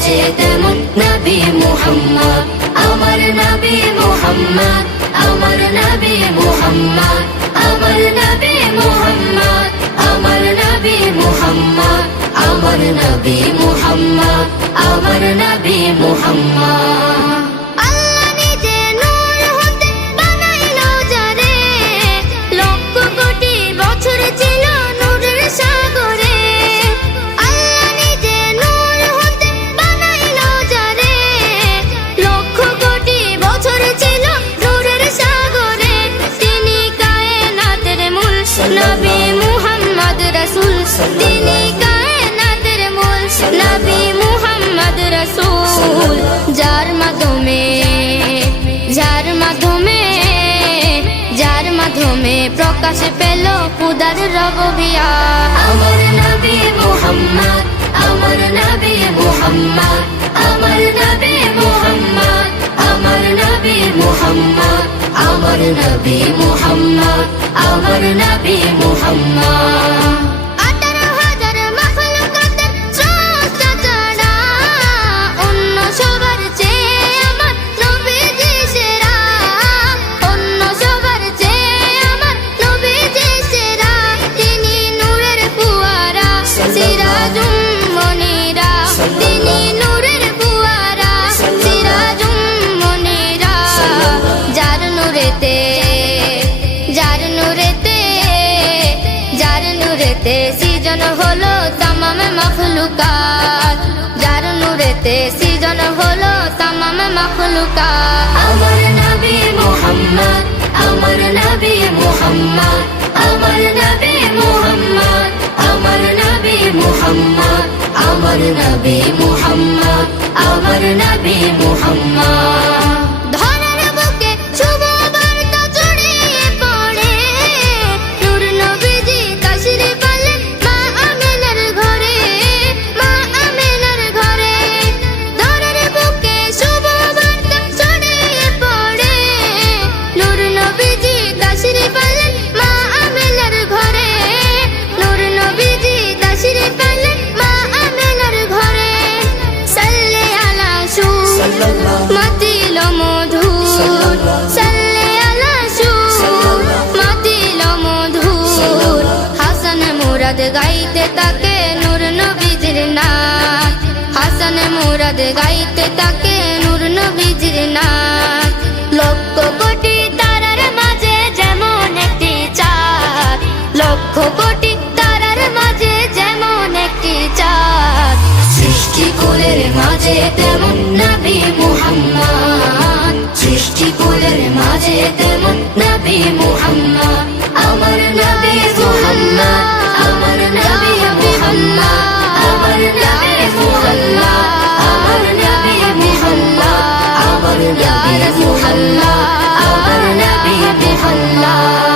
মাঝে তেমন নবী মুহাম্মদ, আমার নবী মুহাম্মদ, আমার নবী মুহাম্মদ, আমার নবী মুহাম্মদ, আমার নবী মুহাম্মদ, আমার নবী মুহাম্মদ, আমার নবী মুহাম্মদ। আল্লাহ নিজে নূর হতে বানাইলো যারে, লক্ষ কোটি বছর ছিল নূরের সাগরে। আল্লাহ নিজে নূর হতে বানাইলো যারে, লক্ষ কোটি বছর ছিল নূরের সাগরে। তিনি কায়নাতের মূল নবী মুহাম্মদ রাসূল, তিনি কায়নাতের মূল নবী মুহাম্মদ রাসূল। যার মাধ্যমে প্রকাশ পেল খুদার রববিয়াত। আমার নবী মুহাম্মদ, আমার নবী মুহাম্মদ, আমার নবী মুহাম্মদ, আমার নবী মুহাম্মদ, আমার নবী মুহাম্মদ, আমার নবী মুহাম্মদ। 18,000 মাখলুকাতের স্রষ্টা ছাড়া অন্য সবার চেয়ে আমার নবীজি সেরা, অন্য সবার চেয়ে আমার নবীজি সেরা। তিনি নূরের ফুয়ারা সিরাজুম মনিরা, তিনি নূরের ফুয়ারা সিরাজুম মনিরা। যার নূরেতে সৃজন হলো তামাম মাখলুকাত, যার নূরেতে সৃজন হলো তামাম মাখলুকাত। আমার নবী মুহাম্মদ, আমার নবী মুহাম্মদ, আমার নবী মুহাম্মদ, আমার নবী মুহাম্মদ, আমার নবী মুহাম্মদ, আমার নবী মুহাম্মদ। ধরার বুকে শুভ বার্তা ছড়িয়ে পড়ে, নূর নবীজি তাশরীফ আনলেন মা আমিনার ঘরে, মা আমিনার ঘরে। ধরার বুকে শুভ বার্তা ছড়িয়ে পড়ে, নূর নবীজি তাশরীফ আনলেন মা আমিনার ঘরে, নূর নবীজি তাশরীফ আনলেন মা আমিনার ঘরে। সাল্লি আলা শু মাতিল মধুর, সাল্লি আলা শু মাতিল মধুর। হাসান মুরাদ গাইতে তাকে নূর নবীজির নাম, হাসান মুরাদ গাইতে তাকে নূর নবীজির নাম। লক্ষ কোটি তারার মাঝে যেমন একটি চাঁদ, লক্ষ কোটি তারার মাঝে যেমন একটি চাঁদ। সৃষ্টিকুলের মাঝে তেমন নবী মুহাম্মদ, সৃষ্টিকুলের মাঝে তেমন নবী মুহাম্মদ। আমার নবী মুহাম্মদ, আমার নবী মুহাম্মদ, আমার নবী মুহাম্মদ, আমার নবী মুহাম্মদ, আমার নবী মুহাম্মদ, আমার নবী মুহাম্মদ।